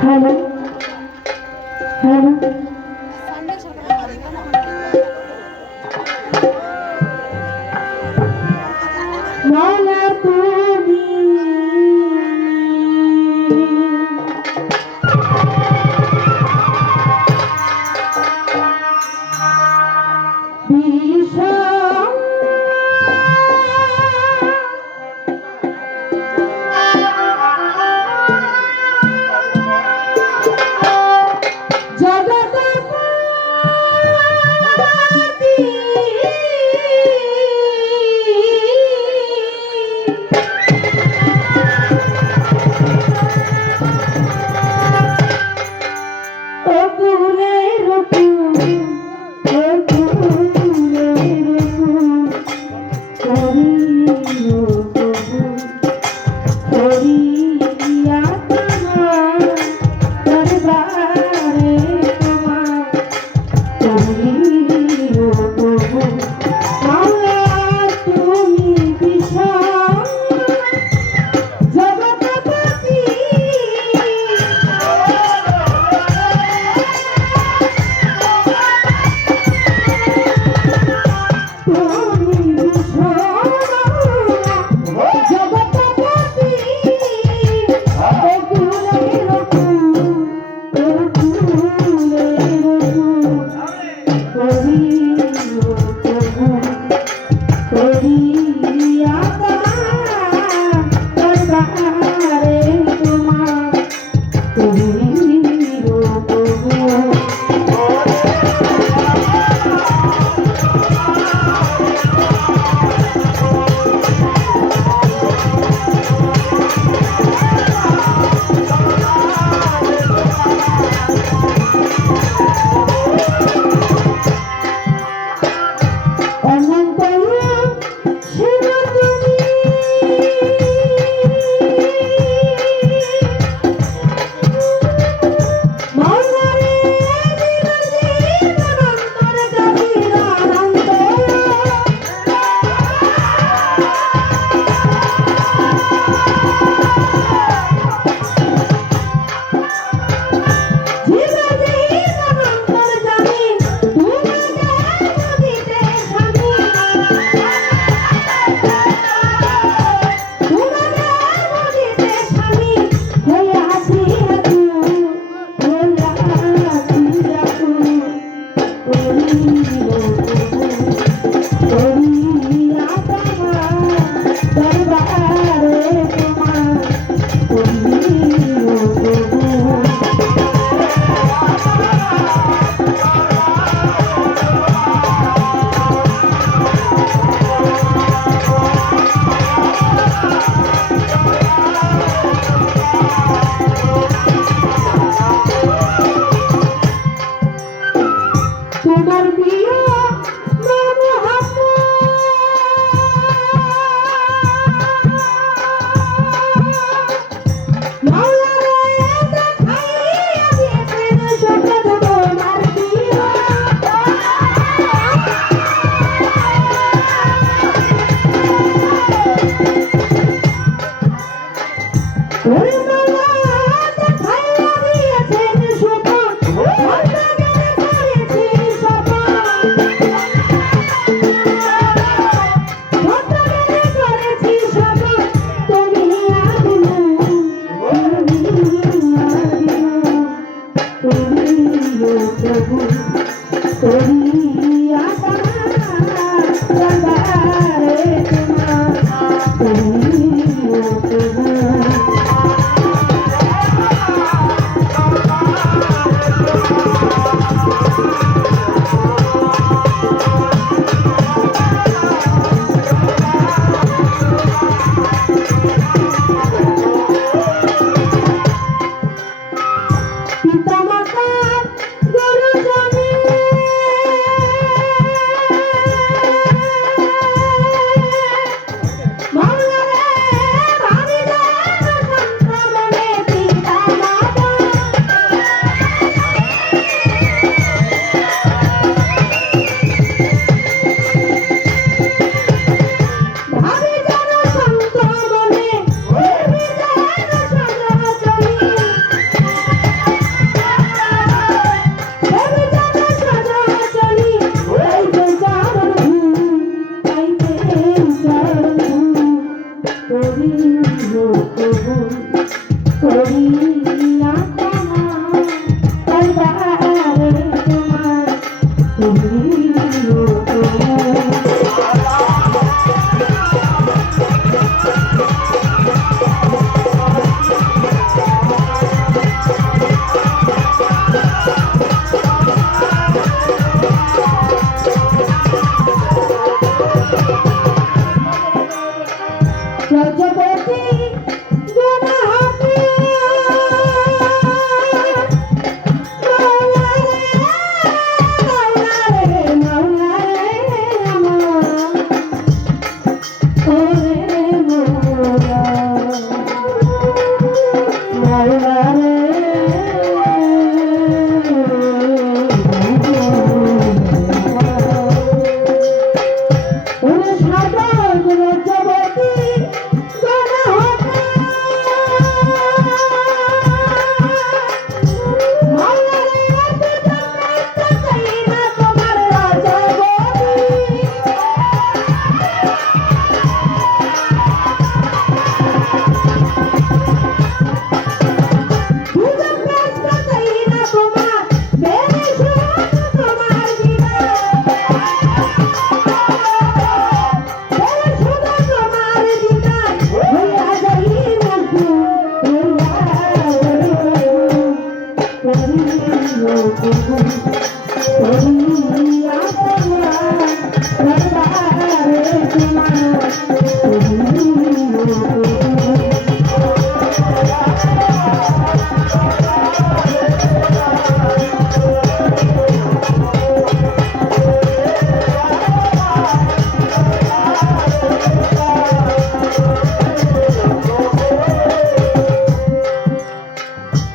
hello hello মাওলা তুমি তোমার প্রিয় প্রভু করিয়া দরবারে তোমার করিয়া প্রভু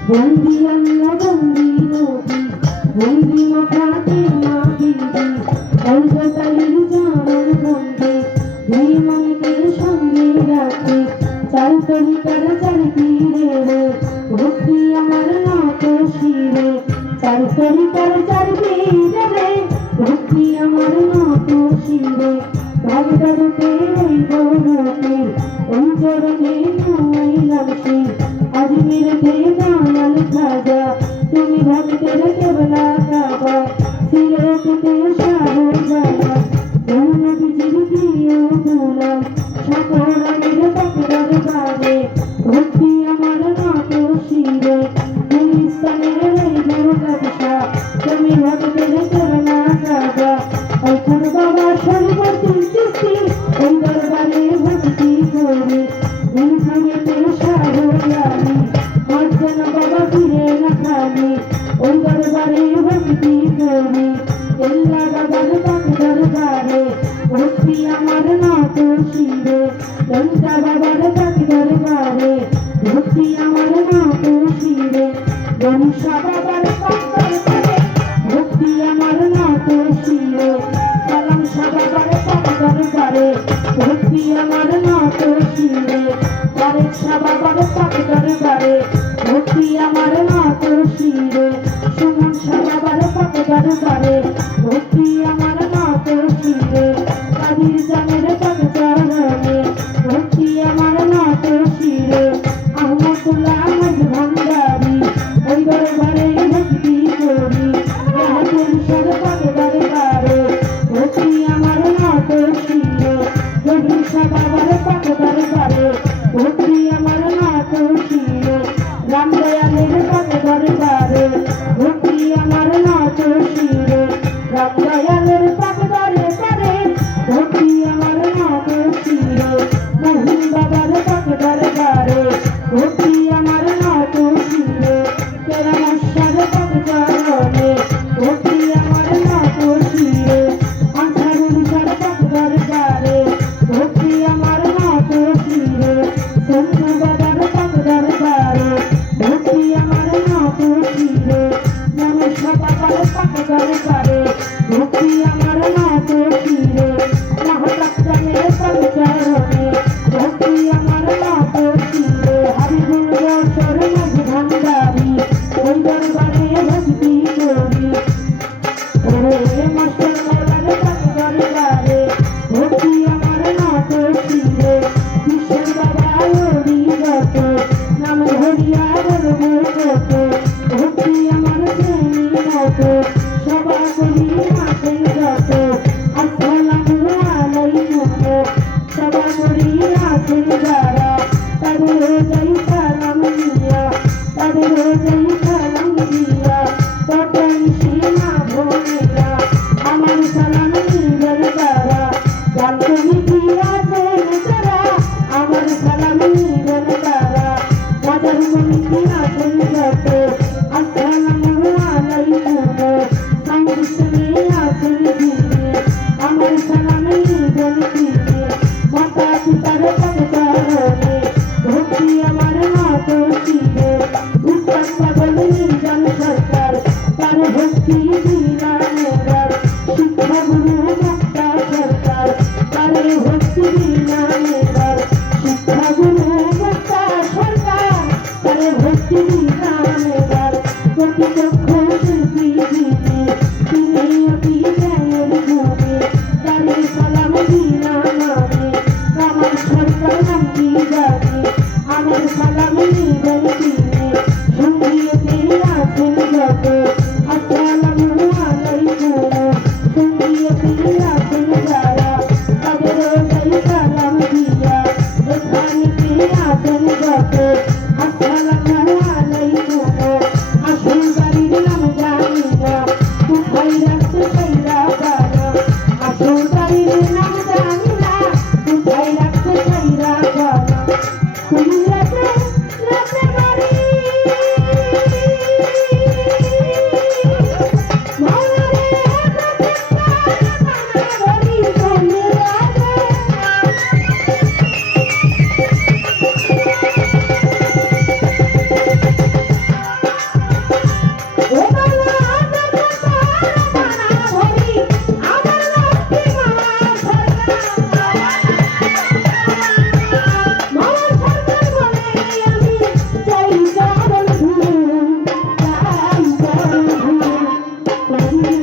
বন্দি আল্লাহ বন্দি নবী বন্দি মাথাতে মা বিবি অল্পতালির জানার বন্দি দুই মনকে সঙ্গে রাখে চার তরিকার চার পীরে রে ভক্তি আমার নত শিরে চার তরিকার চার পীরে রে ভক্তি আমার নত শিরে ভাগবতে ওই গৌরকে ওই চরণে নাইলাম শির আজমিরতে দয়াল খাজা তুমি ভক্তের কেবলা কাবা সিরতে সাগর জানা নবীজির প্রিয় গোলাম সকলের ভক্তের বারে ভক্তি আমার নত শিরে গুলিস্তানের ব্যবসা তুমি ভক্তের কেবলা কাবা এখন বাবা সর্বতি চিস্তি ওই দরবারে ভক্তি করে গুলখানেতে সাগর জানি যেন বাবা ফিরে না খালি ওই দরবারে ভক্তি করি এল্লা বাবার পাক দরবারে ভক্তি আমার নত শিরে লঙ্কা বাবার পাক দরবারে ভক্তি আমার নত শিরে গণেশা বাবার পাক দরবারে ভক্তি আমার নত শিরে সালাম শাহ বাবার পাক দরবারে ভক্তি আমার নত শিরে পরেশ শাহ বাবার পাক দরবারে ভক্তি আমার নত শিরে সুমন শাহ বাবার পাক দরবারে ভক্তি আমার নত শিরে কাদির জানের পাক চরণে ভক্তি আমার নত শিরে আহমদুল্লাহ আহমদ ভান্ডারী ওই দরবারে ভক্তি করি ঈশ্বর পাকে বারে বারে ভক্তি আমার নত শিরে রহিষা বাবার পাকে বারে বারে ভক্তি আমার নত শিরে রাম দয়ালের পাকে বারে বারে ভক্তি আমার নত শিরে রাম দয়ালের পাকে বারে বারে ভক্তি আমার নত শিরে মোহন বাবার পাকে বারে বারে ভক্তি আমার নত শিরে কেরামশার পাকে চরণে ভক্তি আমার নত শিরে আষাঢ়ের সার পাকে বারে বারে ভক্তি আমার নত শিরে শম্ভু বাবার পাকে বারে বারে ভক্তি আমার নত শিরে মনসা বাবার পাকে বারে বারে ভক্তি আমার নত শিরে মহাপ্রাজ্ঞানের পাকে চরণে ভক্তি আমার নত শিরে হরিগুণ বর্ষর মাঝ ভান্ডারী ওই দরবারে ভক্তি করি ওরে মাস্টার বাবার পাকে বারে বারে ভক্তি আমার নত শিরে বিশ্বের বাবা হরি যত নাম ধরিয়া বলবো কত ভক্তি আমার শ্রেণী মত সবা করি আছেন যত আসসালামু আলাইকুম সবা করি আছেন যারা তাদের যাই সালাম দিয়া তাদের যাই সালাম দিয়া ততই সীমা ভোনেরা আমার সালাম নিবেন তারা গান কবি দিয়াছেন যারা আমার সালাম নিবেন তারা বাজার মন্ত্রী আছেন যত আসসালামু আলাইকুম সংস্কৃতি আছেন দিনে আমার সালাম নিবেন দিনে মাতা পিতার পাকে চরণে ভক্তি আমার নত শিরে উস্তাদ পাগল নিজাম সরকার তার ভক্তি দিনানেবার শিক্ষা গুরু মুক্তা সরকার তার ভক্তি দিনানেবার শিক্ষা গুরু মুক্তা সরকার তার ভক্তি দিনানেবার প্রতিপক্ষ শিল্পী যিনি তিনি অতি জ্ঞানের গুণে তারে সালাম দিনা মানে আমার সরকার নামটি জানে আমার সালাম নিবেন তিনি সঙ্গীতে আছেন যত আসসালামু আলাইকুম সঙ্গীতে আছেন যারা তাদের যাই সালাম দিয়া এখানেতে আছেন যত আসসালামু আলাইকুম আসল বাড়ির নাম জানি না কোথায় রাখছে সেইরা জানা আসল বাড়ির নাম জানি না কোথায় রাখছে সেইরা জানা তুমি রাতে রাতে বাড়ি মাওলারে বাড়ি চলে আসে ও বাবা ধরি আমার লক্ষ্মী মামা সরকার বলে আমি চাই চরণ ধুলো চাই চরণ ধুলো তুমি